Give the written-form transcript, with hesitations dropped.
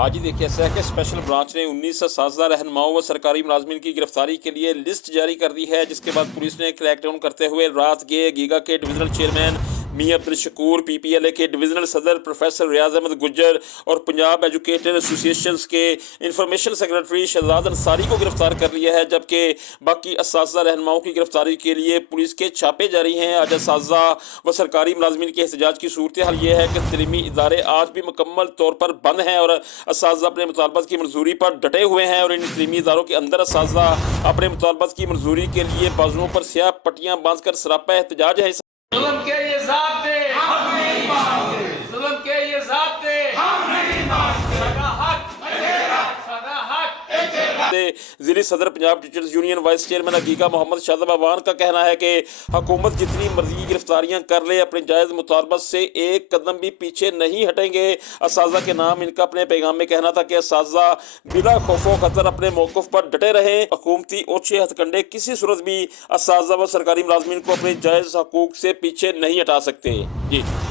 आज ही देखिए एसआईए के स्पेशल ब्रांच ने 19 असातिज़ा रहनुमाओं व सरकारी मुलाजमीन की गिरफ्तारी के लिए लिस्ट जारी कर दी है, जिसके बाद पुलिस ने क्रैकडाउन करते हुए रात के गीगा के डिविजनल चेयरमैन मियां अब्दुल शकूर, पीपीएलए के डिविजनल सदर प्रोफेसर रियाज अहमद गुज्जर और पंजाब एजुकेटर एसोसिएशन के इंफॉर्मेशन सेक्रेटरी शहजाद अंसारी को गिरफ्तार कर लिया है, जबकि बाकी असातिज़ा रहनुमाओं की गिरफ्तारी के लिए पुलिस के छापे जारी हैं। आज असातिज़ा व सरकारी मुलाजमीन के एहतजाज की सूरत हाल ये है कि तलीमी इदारे आज भी मुकम्मल तौर पर बंद हैं और असातिज़ा अपने मुतालबात की मंजूरी पर डटे हुए हैं और इन तलीमी इदारों के अंदर असातिज़ा अपने मुतालबात की मंजूरी के लिए बाजुओं पर स्याह पट्टियाँ बांधकर सरापा एहतजाज है। जुल्म के ये ज़ाब्ते हम नहीं मानते, जुल्म के ये ज़ाब्ते हम नहीं मानते, सदा हक ज़िली सदर Punjab teachers union vice chairman हकीका मोहम्मद शाहज़ाब अवान का कहना है कि हुकूमत जितनी मर्जी गिरफ्तारियां कर ले, अपने जायज़ मुतालबत से एक कदम भी पीछे नहीं हटेंगे। असातिज़ा के नाम इनका अपने पैगाम में कहना था कि असातिज़ा बिला खौफो खतर अपने मौक़िफ़ पर डटे रहें। हुकूमती ओछे हथकंडे किसी सूरत भी असातिज़ा व सरकारी मुलाजमीन को अपने जायज़ हकूक़ से पीछे नहीं हटा सकते। जी।